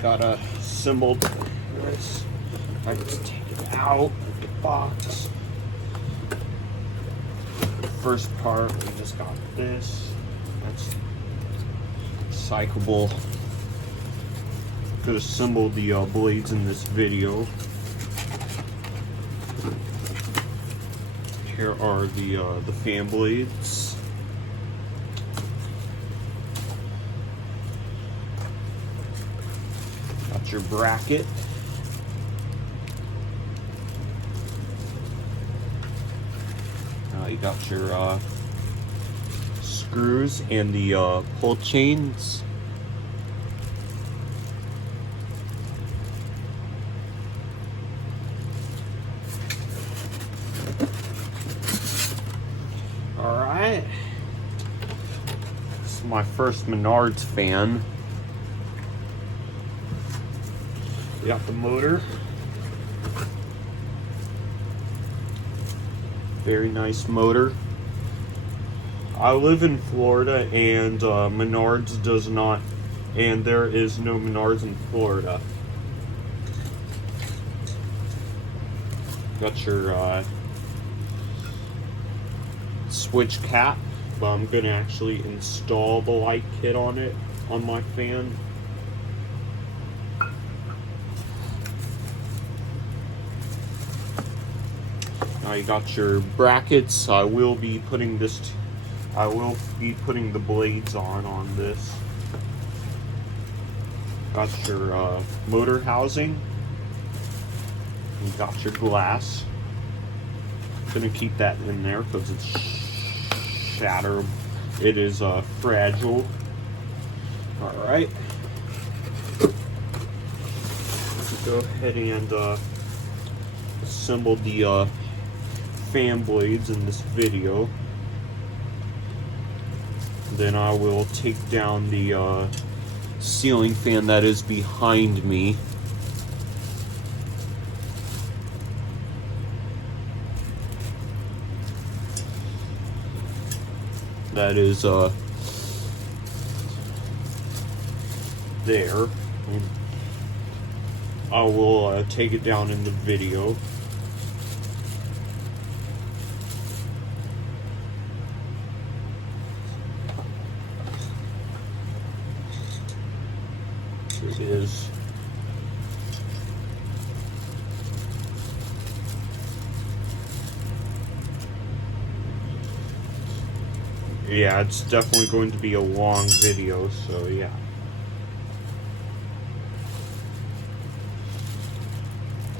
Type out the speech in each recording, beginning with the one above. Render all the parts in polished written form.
Got assembled this. I just take it out of the box. First part, we just got this. That's recyclable. Could assemble the blades in this video. Here are the fan blades. Got your bracket. You got your screws and the pull chains. Alright. This is my first Menards fan. We got the motor. Very nice motor. I live in Florida, and Menards does not, and there is no Menards in Florida. Got your switch cap, but I'm gonna actually install the light kit on it on my fan. You got your brackets. I will be putting the blades on this. Got your motor housing. You got your glass. Gonna keep that in there because it's shatterable. It is fragile. All right. Let's go ahead and assemble the fan blades in this video. Then I will take down the ceiling fan that is behind me. That is there. I will take it down in the video. It is. Yeah, it's definitely going to be a long video, so yeah.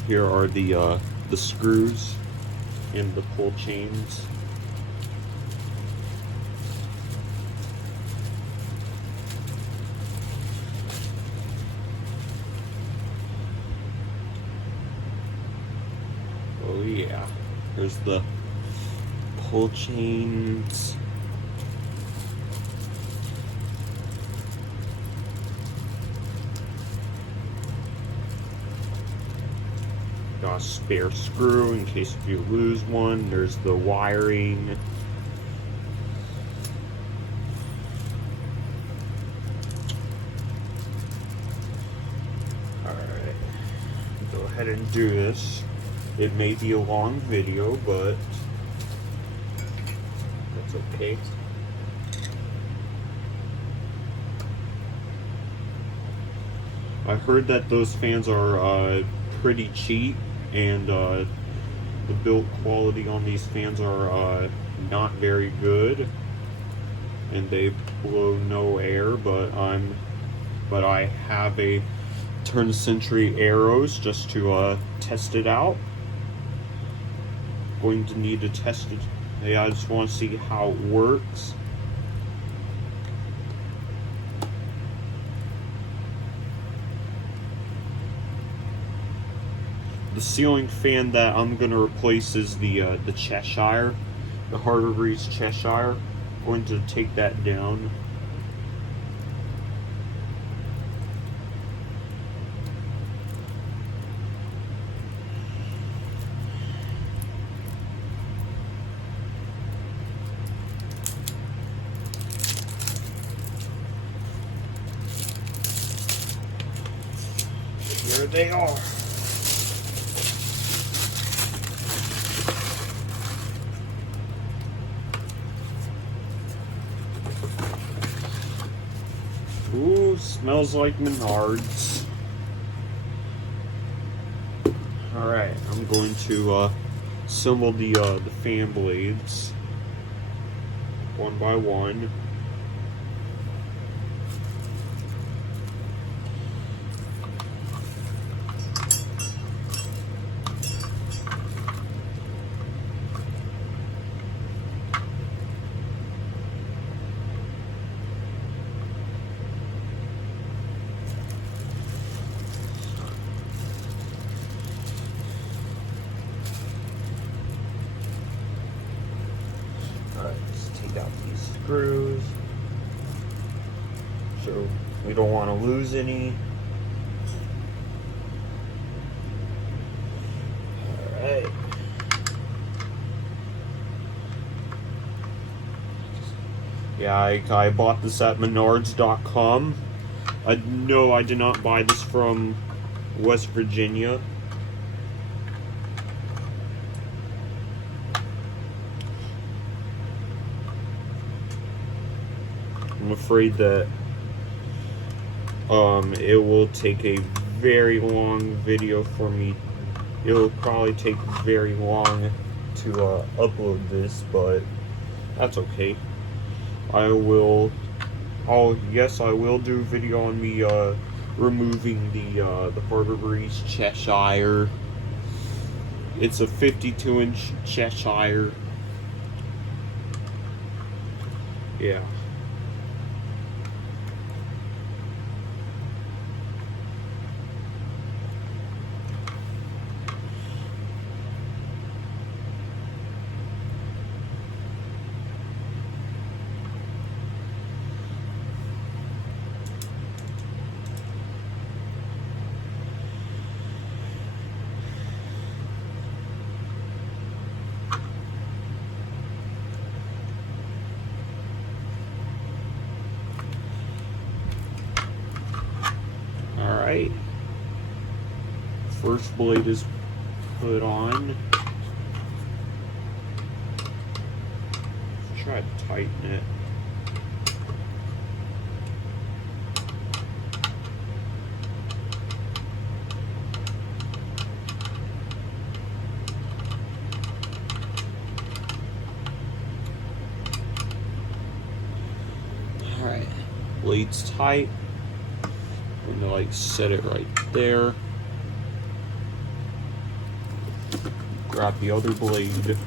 Here are the screws and the pull chains. Oh yeah, here's the pull chains. Got a spare screw in case if you lose one. There's the wiring. Alright, go ahead and do this. It may be a long video, but that's okay. I heard that those fans are pretty cheap, and the build quality on these fans are not very good, and they blow no air. But I have a turn century Eros just to test it out. Going to need to test it. Yeah, I just want to see how it works. the ceiling fan that I'm gonna replace is the Cheshire, the Harbor Breeze Cheshire. I'm going to take that down. Here they are. Ooh, smells like Menards. Alright, I'm going to assemble the fan blades one by one. Alright, let's take out these screws. So we don't want to lose any. Alright. Yeah, I bought this at Menards.com. No, I did not buy this from West Virginia. I'm afraid that it will take a very long video for me. It will probably take very long to upload this, but that's okay. Yes, I will do a video on me removing the Harbor Breeze Cheshire. It's a 52-inch Cheshire. Yeah. Alright, first blade is put on. Let's try to tighten it. Alright, blade's tight. I'm gonna like set it right there. Grab the other blade.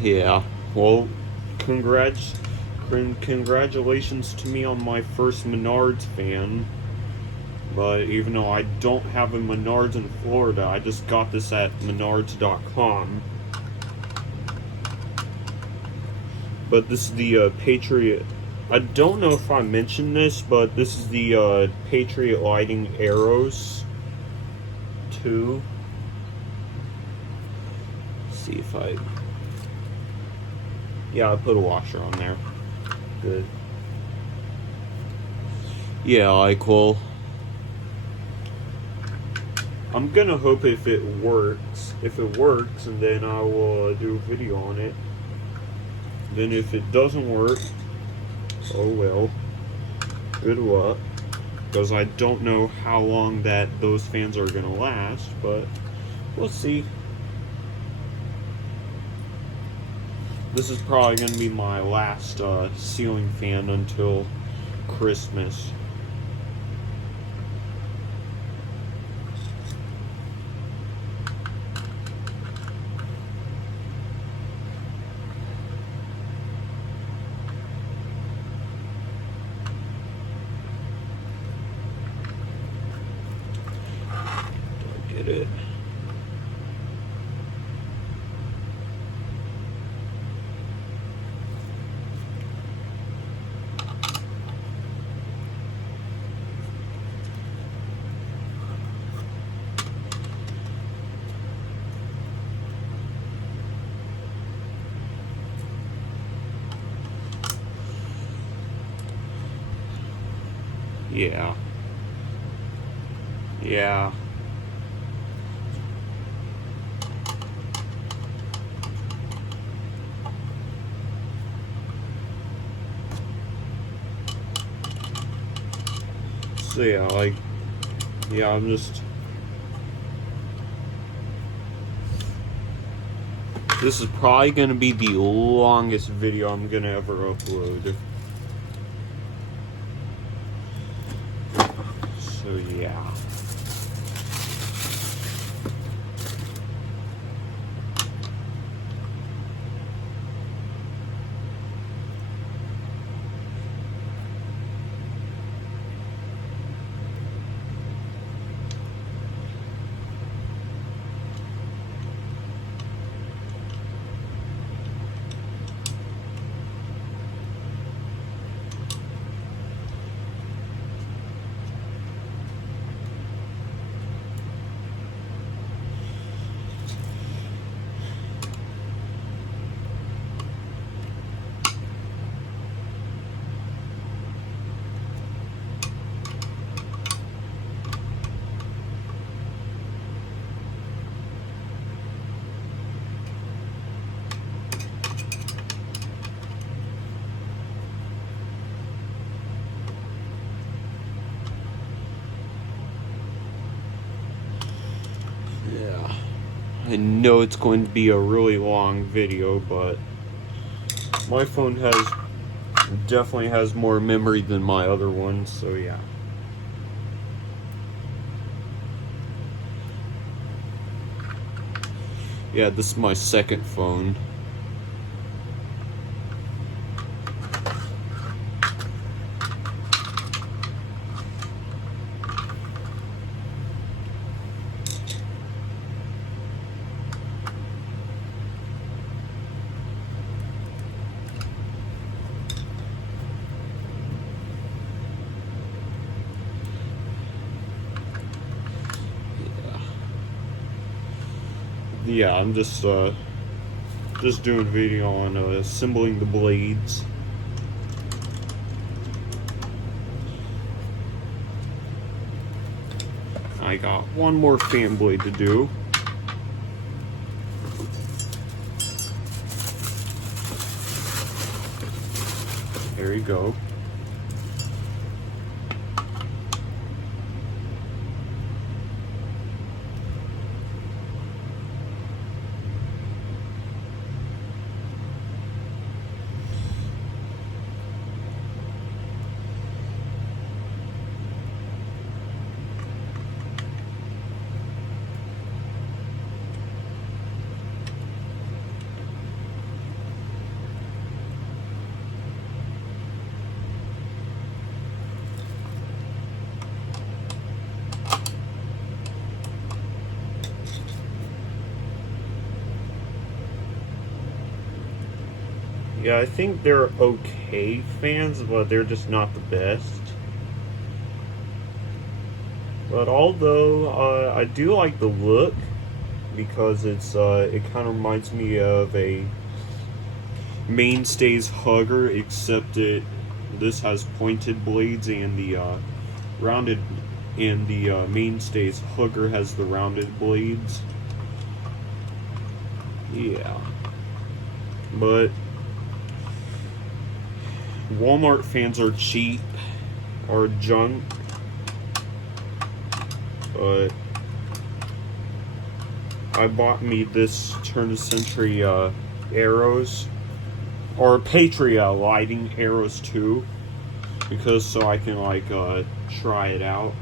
Yeah, well, congratulations to me on my first Menards fan. But even though I don't have a Menards in Florida, I just got this at Menards.com. But this is the Patriot. I don't know if I mentioned this, but this is the Patriot Lighting Eros II. Let's see if I... Yeah, I put a washer on there. Good. Yeah, like, well, I'm gonna hope if it works, and then I will do a video on it. Then if it doesn't work, oh well, good luck. because I don't know how long that those fans are gonna last, but we'll see. This is probably gonna be my last ceiling fan until Christmas. Get it. Yeah. Yeah. So yeah, like, yeah, I'm just... This is probably going to be the longest video I'm going to ever upload. So yeah. Yeah. I know it's going to be a really long video, but my phone definitely has more memory than my other one, so yeah. Yeah, this is my second phone. Yeah, I'm just doing a video on assembling the blades. I got one more fan blade to do. There you go. Yeah, I think they're okay fans, but they're just not the best. But although I do like the look, because it kind of reminds me of a Mainstays hugger, except this has pointed blades, and the rounded, and the Mainstays hugger has the rounded blades. Yeah, but Walmart fans are cheap, or junk. but I bought me this turn of the century Eros, or Patriot Lighting Eros II, because so I can like try it out.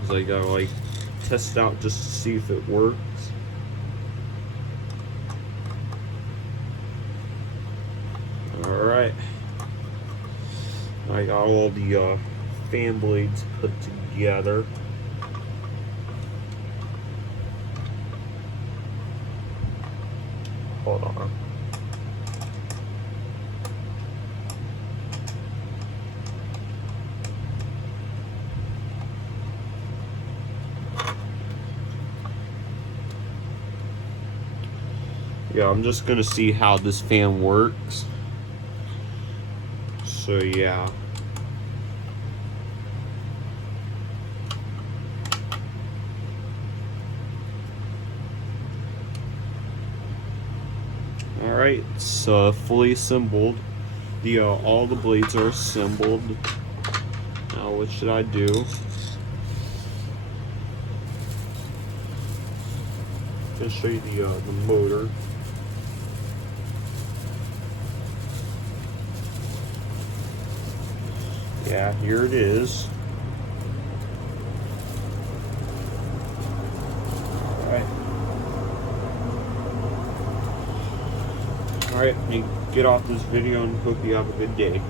Cause I gotta like test it out just to see if it works. Alright, I got all the fan blades put together. Hold on. Yeah, I'm just gonna see how this fan works. So yeah. Alright, it's fully assembled. All the blades are assembled. Now what should I do? I'm gonna show you the motor. Yeah, here it is. Alright. Alright, let me get off this video and hope you have a good day.